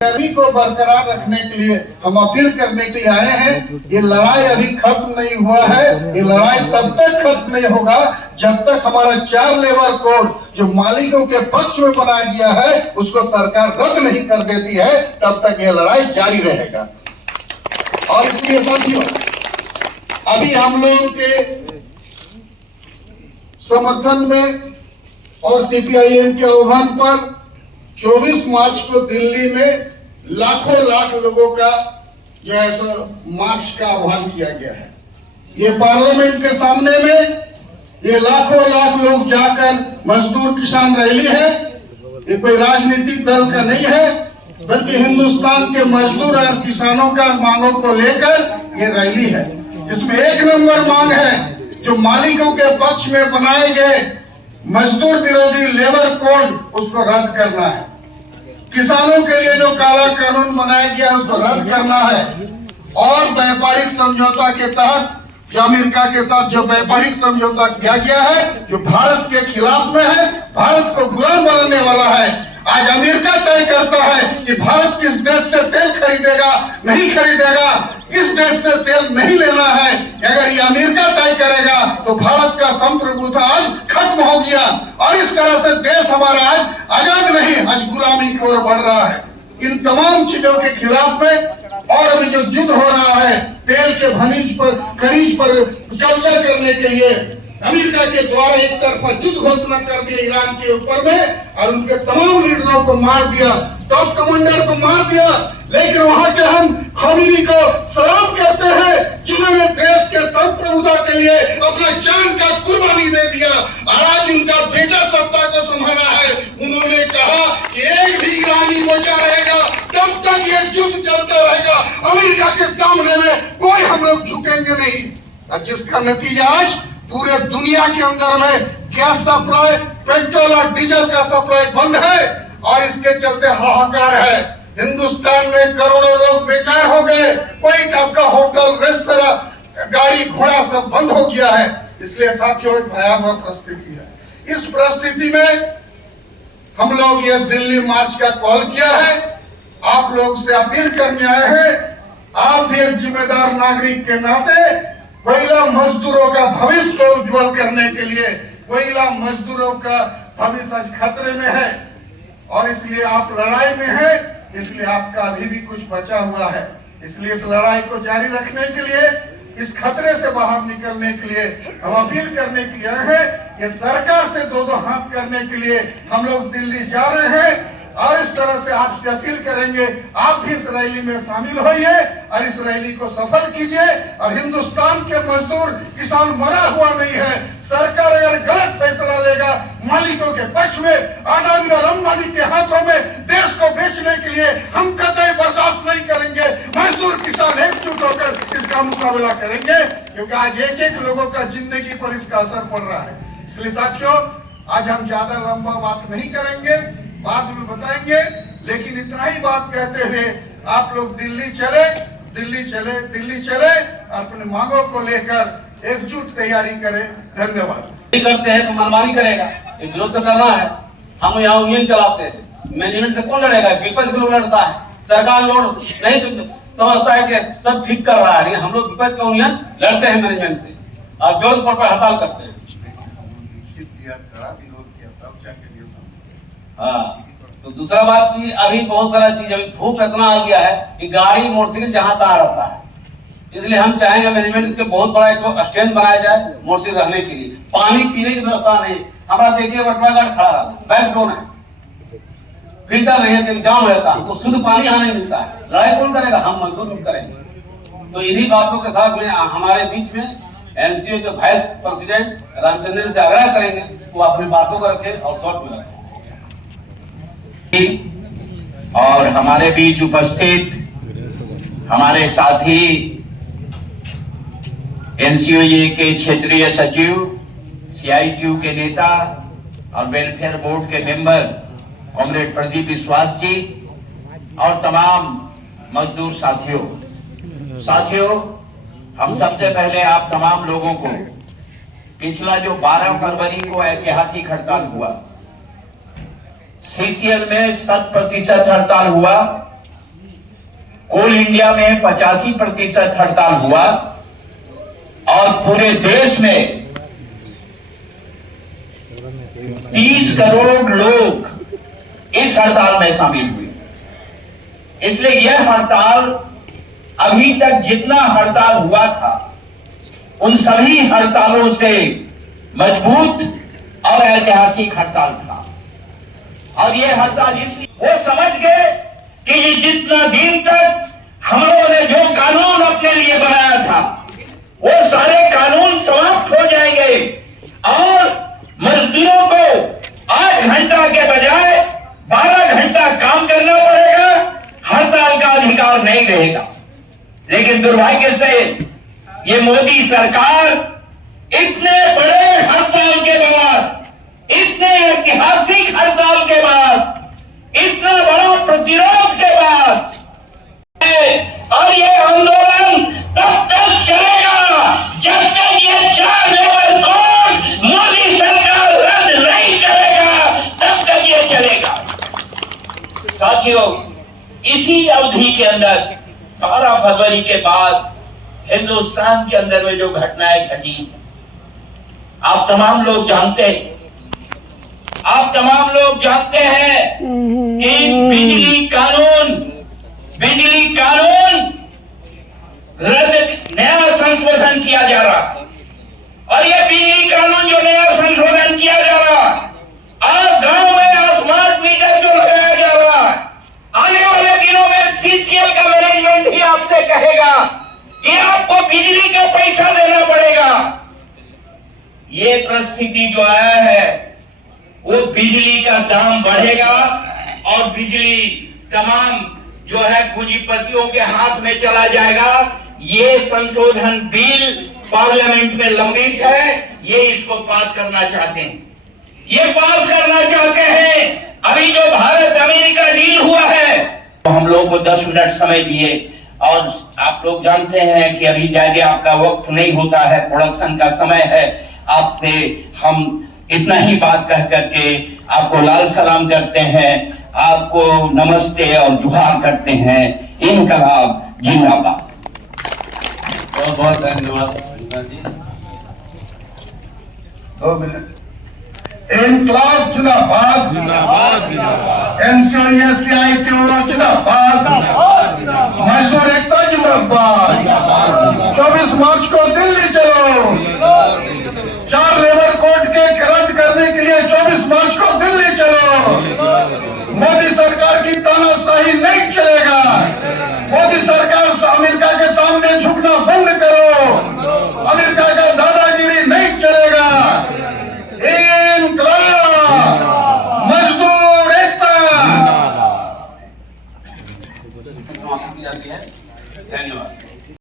गर्मी को बरकरार रखने के लिए हम अपील करने के लिए आए हैं। ये लड़ाई अभी खत्म नहीं हुआ है। ये लड़ाई तब तक खत्म नहीं होगा जब तक हमारा 4 लेबर कोड जो मालिकों के पक्ष में बनाया गया है उसको सरकार रद्द नहीं कर देती है, तब तक ये लड़ाई जारी रहेगा। और इसलिए साथियों, अभी हम लोग के समर्थन में और सीपीआईएम के आह्वान पर 24 मार्च को दिल्ली में लाखों लाख लोगों का जो है सो मार्च का आह्वान किया गया है। ये पार्लियामेंट के सामने में ये लाखों लाख लोग जाकर मजदूर किसान रैली है। ये कोई राजनीतिक दल का नहीं है, बल्कि हिंदुस्तान के मजदूर और किसानों का मांगों को लेकर ये रैली है। इसमें एक नंबर मांग है जो मालिकों के पक्ष में बनाए गए मजदूर विरोधी लेबर कोड उसको रद्द करना है। किसानों के लिए जो काला कानून बनाया गया उसको रद्द करना है। और व्यापारिक समझौता के तहत जो अमेरिका के साथ जो व्यापारिक समझौता किया गया है जो भारत के खिलाफ में है, भारत को गुलाम बनाने वाला है। आज अमेरिका तय करता है कि भारत किस देश से तेल खरीदेगा, नहीं खरीदेगा, किस देश से तेल नहीं लेना है। अगर ये अमेरिका तय करेगा तो भारत का संप्रभुता आज खत्म हो गया और इस तरह से देश हमारा आज आजाद नहीं, आज गुलामी की ओर बढ़ रहा है। इन तमाम चीजों के खिलाफ में और अभी जो युद्ध हो रहा है तेल के खनिज पर कब्जा करने के लिए अमेरिका के द्वारा एक तरफा युद्ध घोषणा कर दिया ईरान के ऊपर में और उनके तमाम लीडरों को मार दिया, टॉप कमांडर को मार दिया। लेकिन वहां के हम खमीनी को सलाम करते हैं जिन्होंने देश के संप्रभुता के लिए अपना जान का कुर्बानी दे दिया और आज उनका बेटा सत्ता को संभाला है। उन्होंने कहा कि एक भी ईरानी बचा रहेगा तब तक ये युद्ध चलता रहेगा, अमेरिका के सामने में कोई हम लोग झुकेंगे नहीं। और जिसका नतीजा आज पूरे दुनिया के अंदर में गैस सप्लाई, पेट्रोल और डीजल का सप्लाई बंद है और इसके चलते हाहाकार है। हिंदुस्तान में करोड़ों लोग बेकार हो गए, कोई आपका होटल, रेस्तरां, गाड़ी घोड़ा सब बंद हो गया है। इसलिए साथियों एक भयावह परिस्थिति है। इस परिस्थिति में हम लोग ये दिल्ली मार्च का कॉल किया है। आप लोग से अपील करने आए हैं, आप भी एक जिम्मेदार नागरिक के नाते कोयला मजदूरों का भविष्य को उज्जवल करने के लिए, कोयला मजदूरों का भविष्य आज खतरे में है और इसलिए आप लड़ाई में हैं, इसलिए आपका अभी भी कुछ बचा हुआ है। इसलिए इस लड़ाई को जारी रखने के लिए, इस खतरे से बाहर निकलने के लिए हम अपील करने के लिए आए हैं। ये सरकार से दो हाथ करने के लिए हम लोग दिल्ली जा रहे हैं और इस तरह से आपसे अपील करेंगे आप भी इस रैली में शामिल होइए और इस रैली को सफल कीजिए। और हिंदुस्तान के मजदूर किसान मरा हुआ नहीं है। सरकार अगर गलत फैसला लेगा मालिकों के पक्ष में, अडानी और अंबानी के हाथों में देश को बेचने के लिए हम कतई बर्दाश्त नहीं करेंगे। मजदूर किसान एकजुट होकर इसका मुकाबला करेंगे क्योंकि आज एक एक लोगों का जिंदगी पर इसका असर पड़ रहा है। इसलिए साथियों आज हम ज्यादा लंबा बात नहीं करेंगे, बाद में बताएंगे, लेकिन इतना ही बात कहते हुए आप लोग दिल्ली चले और अपने मांगों को लेकर एकजुट तैयारी करें। धन्यवाद। करते हैं तो मनमानी करेगा, विरोध तो करना है। हम यहाँ यूनियन चलाते हैं, मैनेजमेंट से कौन लड़ेगा? विपक्ष लोग लड़ता है, सरकार लोग नहीं तो समझता है कि सब ठीक कर रहा है, लेकिन हम लोग विपक्ष का यूनियन लड़ते हैं मैनेजमेंट से और जोर पर हड़ताल करते हैं। हाँ, तो दूसरा बात की अभी बहुत सारा चीज, अभी धूप इतना आ गया है कि गाड़ी मोटरसाइकिल जहां तहां रहता है। इसलिए हम चाहेंगे मैनेजमेंट इसके बहुत बड़ा एक स्टैंड बनाया जाए मोटरसाइकिल रहने के लिए। पानी पीने की व्यवस्था नहीं, हमारा देखिए वटवा गार्ड खड़ा रहता है, बैक डोन है, फिल्टर नहीं है, जाम रहता है, तो शुद्ध पानी यहाँ नहीं मिलता है। लड़ाई कौन करेगा? हम मजदूर करेंगे। तो इन्हीं बातों के साथ में हमारे बीच में एनसीओ जो वाइस प्रेसिडेंट रामचंद्र से आग्रह करेंगे वो अपनी बातों को रखे और शॉर्ट में रखें। और हमारे बीच उपस्थित हमारे साथी एनसीओए के क्षेत्रीय सचिव, सीआईटीयू के नेता और वेलफेयर बोर्ड के मेंबर कॉमरेड प्रदीप विश्वास जी और तमाम मजदूर साथियों, हम सबसे पहले आप तमाम लोगों को पिछला जो 12 फरवरी को ऐतिहासिक हड़ताल हुआ, सीसीएल में 100% हड़ताल हुआ कोल इंडिया में 85% हड़ताल हुआ और पूरे देश में 30 करोड़ लोग इस हड़ताल में शामिल हुए। इसलिए यह हड़ताल अभी तक जितना हड़ताल हुआ था उन सभी हड़तालों से मजबूत और ऐतिहासिक हड़ताल था। और यह हड़ताल इसलिए वो समझ गए कि ये जितना दिन तक हम लोगों ने जो कानून अपने लिए बनाया था वो सारे कानून समाप्त हो जाएंगे और मजदूरों को 8 घंटा के बजाय 12 घंटा काम करना पड़ेगा, हड़ताल का अधिकार नहीं रहेगा। लेकिन दुर्भाग्य से ये मोदी सरकार इतने बड़े हड़ताल के बाद, इतने ऐतिहासिक हड़ताल के बाद, इतना बड़ा प्रतिरोध के बाद और ये आंदोलन तब तक चलेगा जब तक ये 4 लेवल कोड मोदी सरकार रद्द नहीं करेगा, तब तक ये चलेगा। साथियों, इसी अवधि के अंदर 12 फरवरी के बाद हिंदुस्तान के अंदर में जो घटनाएं घटी, आप तमाम लोग जानते हैं कि बिजली कानून रद्द, नया संशोधन किया जा रहा है। और ये बिजली कानून जो नया संशोधन किया जा रहा है और गांव में स्मार्ट मीटर जो लगाया जा रहा है, आने वाले दिनों में सीसीएल का मैनेजमेंट ही आपसे कहेगा कि आपको बिजली का पैसा देना पड़ेगा। ये परिस्थिति जो आया है वो बिजली का दाम बढ़ेगा और बिजली तमाम जो है पूंजीपतियों के हाथ में चला जाएगा। ये संशोधन बिल पार्लियामेंट में लंबित है, ये इसको पास करना चाहते हैं। अभी जो भारत अमेरिका डील हुआ है तो हम लोग को 10 मिनट समय दिए और आप लोग जानते हैं कि अभी ज्यादा आपका वक्त नहीं होता है, प्रोडक्शन का समय है। आपसे हम इतना ही बात कह करके आपको लाल सलाम करते हैं, आपको नमस्ते और जुहार करते हैं। इनकलाब जिंदाबाद। बहुत बहुत धन्यवाद जी। 2 मिनट। इनकलाब जिंदाबाद, एनसीआईटी जिंदाबाद, मजदूर एकता जिंदाबाद। 24 मार्च को दिल्ली चलो, 4 लेबर कोड के रद्द करने के लिए 24 मार्च को दिल्ली चलो। मोदी सरकार की तानाशाही नहीं चलेगा। मोदी सरकार अमेरिका के सामने झुकना बंद करो। अमेरिका का दादागिरी नहीं चलेगा। इनकलाब, मजदूर एकता। समाप्त की जाती है। धन्यवाद।